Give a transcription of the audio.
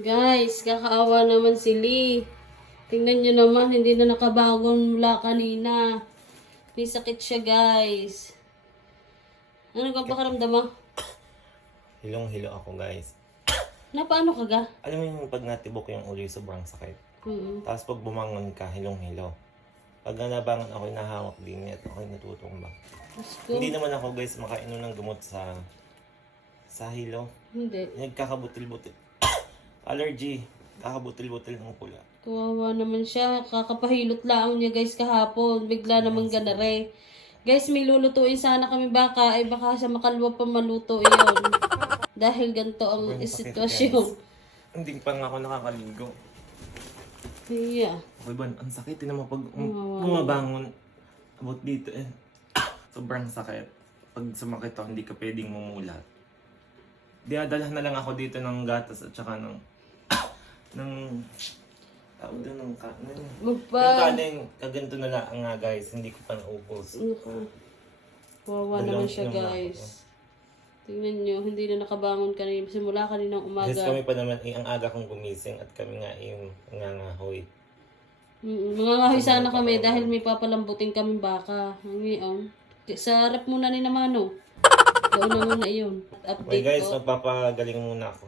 Guys, kakaawa naman si Lee. Tingnan nyo naman, hindi na nakabangon mula kanina. May sakit siya, guys. Ano ka pakaramdam mo? Hilong-hilo ako guys. Na paano ka ga? Alam mo yung pag natibok yung ulo sobrang sakit. Mm Tapos pag bumangon ka, hilong-hilo. Pag nabangon ako, nahawak din at ako'y natutumba. Hindi naman ako guys makainom ng gamot sa sa hilo. Hindi. Nagkakabutil-butil. Allergy. Kakabutil-butil ng pula. Kawawa naman siya. Kakapahilot lang niya guys kahapon. Bigla naman ganare. Guys, may lulutuin sana kami baka. Ay baka sa makalwa pa maluto iyon. Dahil ganito ang sitwasyon. Hindi pa nga ako nakakaligo. Iya. Okay ba? Ang sakit. Tinan mo pag um, bumabangon. Abot dito eh. Sobrang sakit. Pag sumakit ako, hindi ka pwedeng mumulat. Diadala na lang ako dito ng gatas at saka ng ng tawag doon ng ka, ano yun? Yung Magpa... kanin, kaganto na lang nga guys, hindi ko pa naubos. Naku. Kawawa Dalawang naman siya guys. Tingnan nyo, hindi na nakabangon kanina. Simula kaninang umaga. Kasi kami pa naman, eh, ang aga kong gumising at kami nga yung nangangahoy. Mm, mga ngahoy sana kami dahil may papalambutin kami baka. Ngayon, sa harap muna ni naman oh. Doon na muna iyon. Okay Update guys, ko. magpapagaling muna ako.